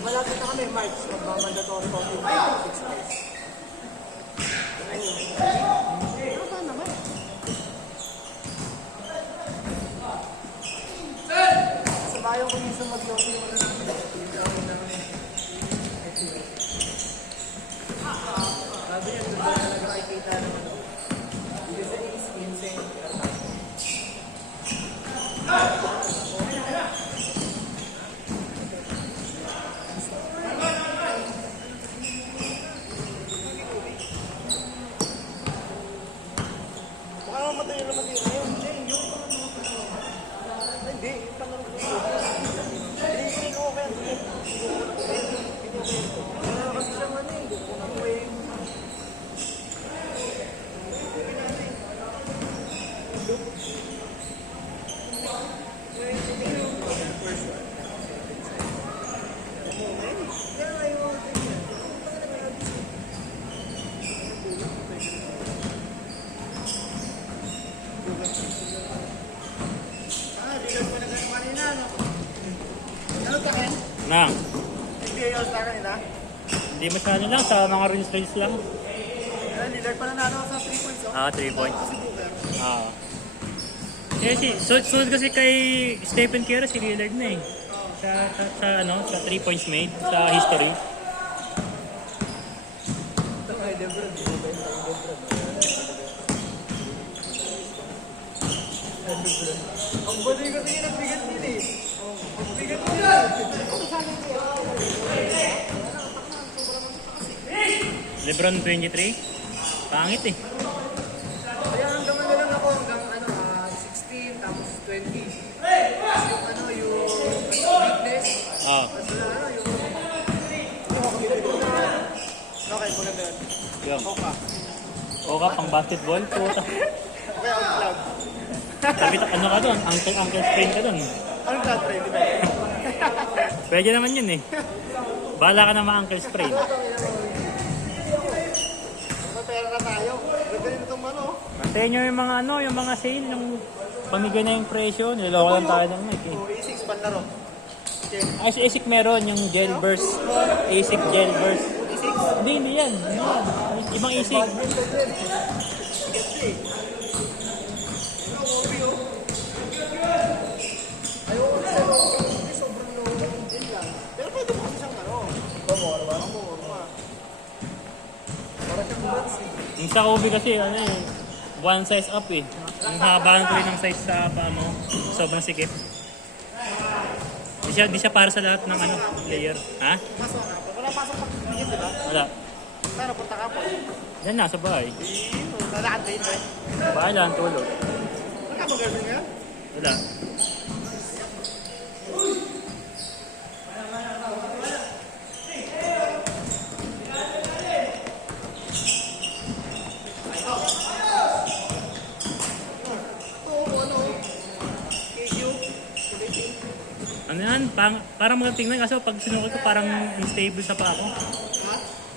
Malapit na kami, March. Magmamandatory ko. 6 days. Ano naman? Sa bayo ko minsan mag-yosi mo na namin. Sabi niya, doon na nagkakikita naman. Dito sa insane. Nang? NBA All-Star kanina? Hindi masyado lang, sa mga reels lang. Lillard pa nanalo sa 3 points. Oh. 3 points. Si Booker. Sunod kasi kay Stephen Curry si Lillard na eh. Sa 3 points made sa history. Ang bali kasi yung nagbigat nila eh. Ang bigat nila. LeBron 23. Pangit eh. Kaya hanggang ano lang ako, hanggang 16, tapos 20. Tapos yung weakness. Tapos okay, maganda yun. Yung. Oka. Oka pang basketball. Puta. Okay, out cloud. Sabi ano ka doon? Uncle sprain ka doon. Anong cloud try, di ba? Pwede naman yun eh. Bahala ka na ma-uncle sprain. Pera na tayo. Gagaling itong ano. Antayin nyo yung mga sale, yung pamigay na yung presyo. Niloloko lang tayo ng mic eh. A6 panlaro. Ay, sa ASIC meron yung gel burst. ASIC gel burst. A6? Hindi yan. Ibang ASIC. Pero pwede mo kasi siyang ano. Pamor ba? Para siyang buds eh. Yung sa Kobe kasi, one size up eh. Ang haba ko ng size sa sobrang sikip. Di siya para sa lahat ng player. Ha? Pasok na. Pag wala pasok pag-tingin, di ba? Wala. Sana punta ka po. Yan na, sa bahay. Lalakad din ba? Bahay lang, tulog. Wala ka mag-girlfriend ngayon? Wala. Ano yan? Parang mga tingnan kaso pag sinukot ko parang unstable sa pa ako.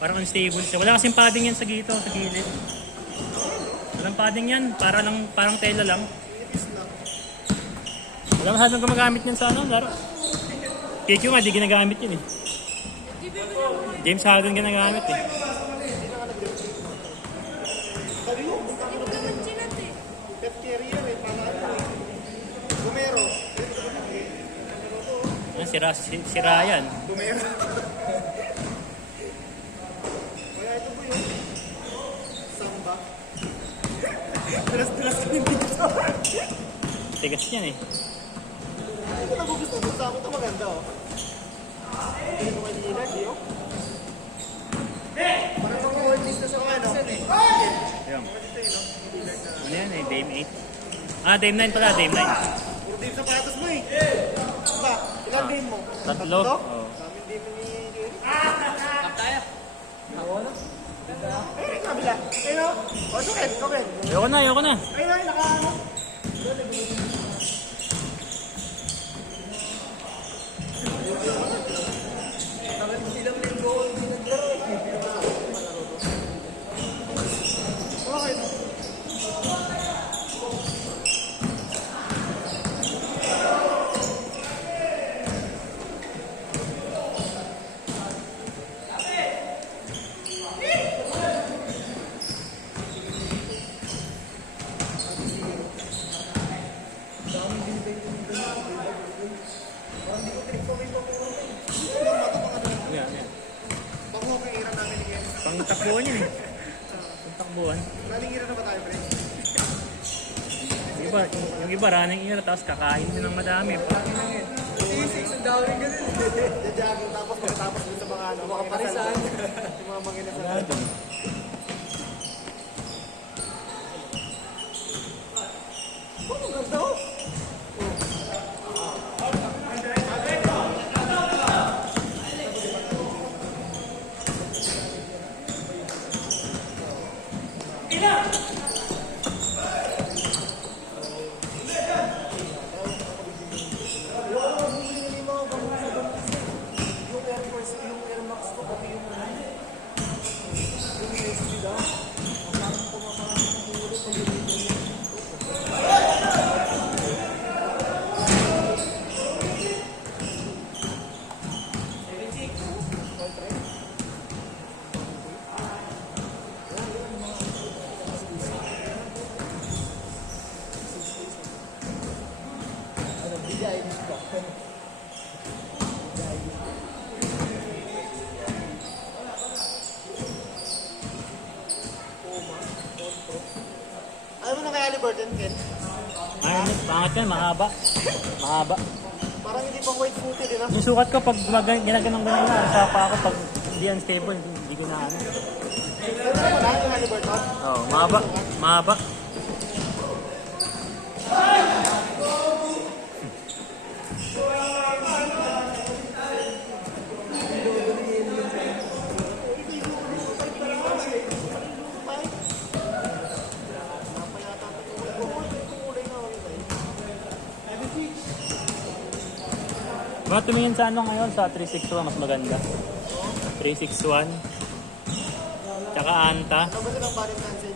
Parang unstable siya. Wala kasing padding yan sa gilid. Walang padding yan. Parang tela lang. Wala masyadong gumagamit yan sa laro. KQ nga, di ginagamit yun eh. James Harden ginagamit eh. Gumero. Si Ryan. Gumero. Kaya ito po yung samba. Tulas-tulas ko yung dito. Tigas yan eh. Ito nagugustuhan sa ako. Ito maganda oh. Hindi ko may Lillard, di oh. Parang mga all-miss na sa ano. Ayun. Ano yan eh? Dame 8. Dame 9 pala. Dame 9. Puro din sa patas mo eh. Ba? Tatlo? Oo. Dami din ni Jerry. Tap tayo. Ako na. Eh, kabila. Eh, no? O, sukit. Ayoko na. Ay, naka ano? Ilang linggo ko hindi naglaro eh. Okay. Yan. Pang-hockey hirap namin ni Ken. Pang-takbuhan yan eh. Pang-takbuhan. Nalingira na ba tayo, pre? Yung iba, running era, tapos kakain din ng madami. T6, ang daw rin ganun. Jajagong tapos pagkatapos dun sa mga ano, mga parisan. Yung mga manginasan. Oh, ganda oh. Yung Air Force, yung Air Max ko, pati yung USP daw. Ang parang pumapasok ng ulo pag Ayaw mo na kay Halliburton, Ken? Ay, pangat yan, mahaba. Parang hindi pang white footed, eh, no? Yung sukat ko, pag ginaganong na, sa pa ako, pag hindi unstable, hindi ko na ano. Ano naman na yung Halliburton? Oo, mahaba. Mga tumingin sa ano ngayon, sa 361, mas maganda. 361. Tsaka Anta. Ano ba silang body plan sa